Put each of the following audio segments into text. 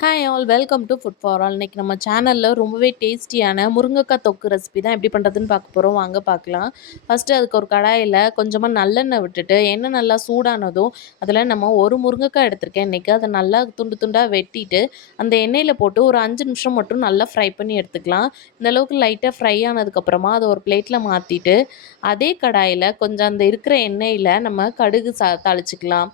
Hi all welcome to food for all. இன்றைக்கி நம்ம சேனலில் ரொம்பவே டேஸ்டியான முருங்கைக்காய் தொக்கு ரெசிபி தான் எப்படி பண்ணுறதுன்னு பார்க்க போகிறோம். வாங்க பார்க்கலாம். ஃபஸ்ட்டு அதுக்கு ஒரு கடாயில் கொஞ்சமாக நல்லெண்ணெய் விட்டுட்டு எண்ணெய் நல்லா சூடானதும் அதில் நம்ம ஒரு முருங்கைக்காய் எடுத்திருக்கேன் இன்றைக்கி. அதை நல்லா துண்டு துண்டாக வெட்டிட்டு அந்த எண்ணெயில் போட்டு ஒரு 5 நிமிஷம் மட்டும் நல்லா ஃப்ரை பண்ணி எடுத்துக்கலாம். இந்தளவுக்கு லைட்டாக ஃப்ரை ஆனதுக்கப்புறமா அதை ஒரு பிளேட்டில் மாற்றிட்டு அதே கடாயில் கொஞ்சம் அந்த இருக்கிற எண்ணெயில் நம்ம கடுகு தாளிச்சிக்கலாம்.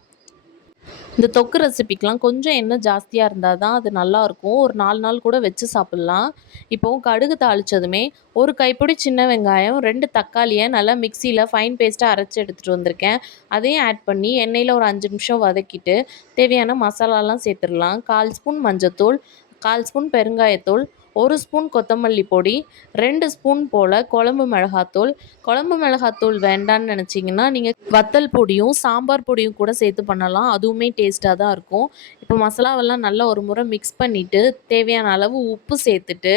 இந்த தொக்கு ரெசிபிக்கெலாம் கொஞ்சம் எண்ணெய் ஜாஸ்தியாக இருந்தால் தான் அது நல்லாயிருக்கும். ஒரு 4 நாள் கூட வச்சு சாப்பிட்லாம். இப்போது கடுகு தாளித்ததுமே ஒரு கைப்பிடி சின்ன வெங்காயம், 2 தக்காளியை நல்லா மிக்சியில் ஃபைன் பேஸ்ட்டாக அரைச்சி எடுத்துகிட்டு வந்திருக்கேன். அதையும் ஆட் பண்ணி எண்ணெயில் ஒரு 5 நிமிஷம் வதக்கிட்டு தேவையான மசாலாலாம் சேர்த்துடலாம். 1/4 ஸ்பூன் மஞ்சத்தூள், 1/4 ஸ்பூன் பெருங்காயத்தூள், 1 ஸ்பூன் கொத்தமல்லி பொடி, 2 ஸ்பூன் போல் குழம்பு மிளகாத்தூள். குழம்பு மிளகாத்தூள் வேண்டான்னு நினச்சிங்கன்னா நீங்கள் வத்தல் பொடியும் சாம்பார் பொடியும் கூட சேர்த்து பண்ணலாம். அதுவுமே டேஸ்ட்டாக தான் இருக்கும். இப்போ மசாலாவெல்லாம் நல்லா ஒரு முறை மிக்ஸ் பண்ணிவிட்டு தேவையான அளவு உப்பு சேர்த்துட்டு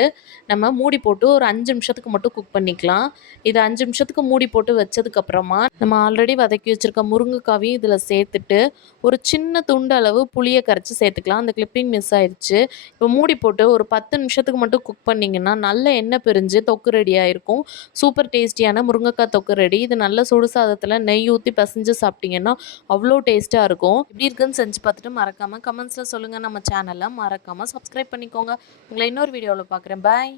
நம்ம மூடி போட்டு ஒரு 5 நிமிஷத்துக்கு மட்டும் குக் பண்ணிக்கலாம். இது 5 நிமிஷத்துக்கு மூடி போட்டு வச்சதுக்கப்புறமா நம்ம ஆல்ரெடி வதக்கி வச்சுருக்க முருங்கைக்காவையும் இதில் சேர்த்துட்டு ஒரு சின்ன துண்டு அளவு புளியை கரைச்சி சேர்த்துக்கலாம். அந்த கிளிப்பிங் மிஸ் ஆயிடுச்சு. இப்போ மூடி போட்டு ஒரு 10 நிமிஷத்துக்கு மட்டும் குக் பண்ணிங்கன்னா நல்ல எண்ணெய் பிரிஞ்சு தொக்கு ரெடி ஆகிருக்கும். சூப்பர் டேஸ்டியான முருங்கைக்காய் தொக்கு ரெடி. இது நல்ல சுடு சாதத்தில் நெய் ஊற்றி பசைஞ்சு சாப்பிட்டிங்கன்னா அவ்வளோ டேஸ்ட்டாக இருக்கும். எப்படி இருக்குன்னு செஞ்சு பார்த்துட்டு மறக்காமல் கமெண்ட்ஸில் சொல்லுங்கள். நம்ம சேனலை மறக்காமல் சப்ஸ்கிரைப் பண்ணிக்கோங்க. உங்களை இன்னொரு வீடியோவில் பார்க்குறேன். பாய்.